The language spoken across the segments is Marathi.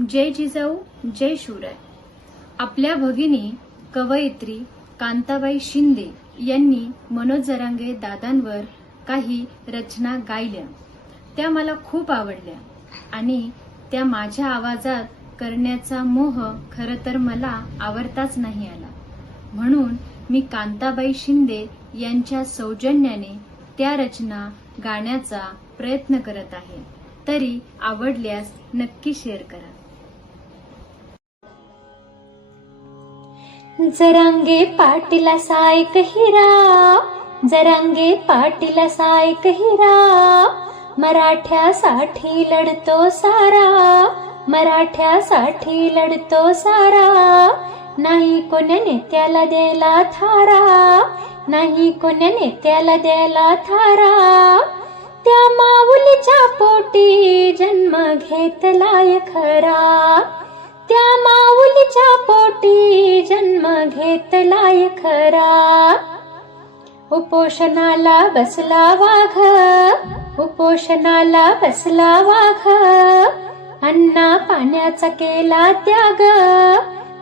जय जिजाऊ जय शिवराय. आपल्या भगिनी कवयित्री कांताबाई शिंदे यांनी मनोज जरांगे दादांवर काही रचना गायल्या. त्या मला खूप आवडल्या आणि त्या माझ्या आवाजात करण्याचा मोह खरं तर मला आवडताच नाही आला. म्हणून मी कांताबाई शिंदे यांच्या सौजन्याने त्या रचना गाण्याचा प्रयत्न करत आहे. तरी आवडल्यास नक्की शेअर करा. जरांगे पाटीला सायक हिरा जरांगे पाटीला सायक हिरा. मराठ्यासाठी लढतो सारा मराठ्यासाठी लढतो सारा. नाही कोण नेत्याला द्यायला थारा नाही कोण नेत्याला द्यायला थारा. त्या माऊलीच्या पोटी जन्म घेतलाय खरा. त्या माऊलीच्या पोटी जन्म घेतलाय खरा. उपोषणाला बसला वाघ. उपोषणाला बसला वाघ. अन्ना पाण्याचा केला त्याग.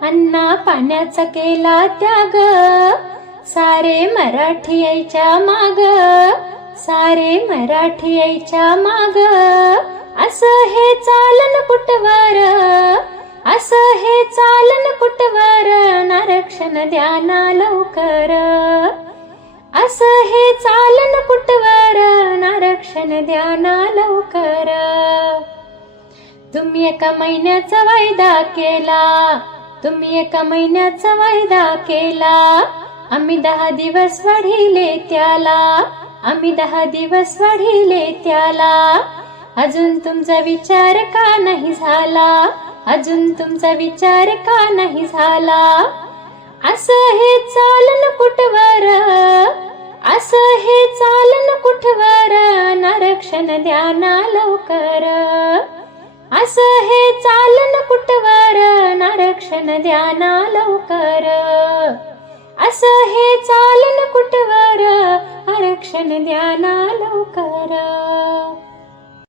अन्ना पाण्याचा केला त्याग. सारे मराठी यायच्या माग. सारे मराठी यायच्या माग. असं हे चालन कुटवर असं हे चालन कुटवर नारक्षण द्याना लवकर. असं हे चालन कुटवर नारक्षण द्याना लवकर. तुम्ही एका महिन्याचा वायदा केला. तुम्ही एका महिन्याचा वायदा केला. आम्ही दहा दिवस वाढिले त्याला. आम्ही दहा दिवस वाढिले त्याला. अजून तुमचा विचार का नाही झाला? अजून तुमचा विचार का नाही झाला? असं हे चालन कुठवर? असं हे चालन कुठवर? नारक्षण ध्याना लवकर. असं हे चालन कुठवर? नारक्षण ध्याना लवकर. असं हे चालन कुठवर? आरक्षण ध्याना लवकर.